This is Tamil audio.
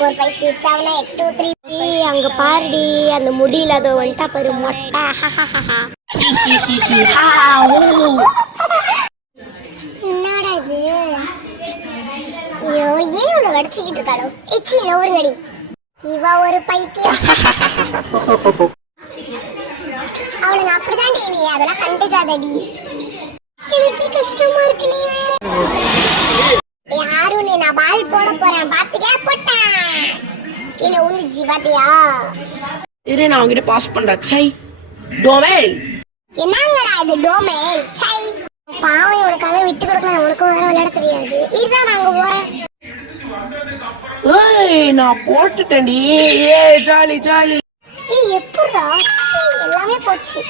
4 5 6 7 8 2 3 அங்க பாருடி அந்த முடியில அதோ வந்துட்டா பாரு மொட்டை. என்னடா இது? ஐயோ ஏன் இவ்வளவு வடிச்சுக்கிட்டு இருக்காளோ? இச்சி நோரு வெடி. இவ ஒரு பைத்தியம். அவளுங்க அப்படிதான்டி, நீ அதெல்லாம் கண்டுக்காதடி. எனக்கு கஷ்டமா இருக்கு. நீ வேற யாரும் நீ நான் பால் போட போறேன் பாத்துக்கே போட்டேன். கீழே உந்துச்சு பாத்தியா? இரு நான் உங்ககிட்ட பாஸ் பண்றேன். சை டோமேல். என்னங்கடா இது டோமேல்? சை பாவம் உனக்காக விட்டு கொடுக்கலாம். உனக்கு வேற விளையாட தெரியாது. இதுதான் நாங்க போறேன். ஏய் நான் போட்டுட்டேன்டி. ஏ ஜாலி ஜாலி. ஏய் எப்படா? எல்லாமே போச்சு.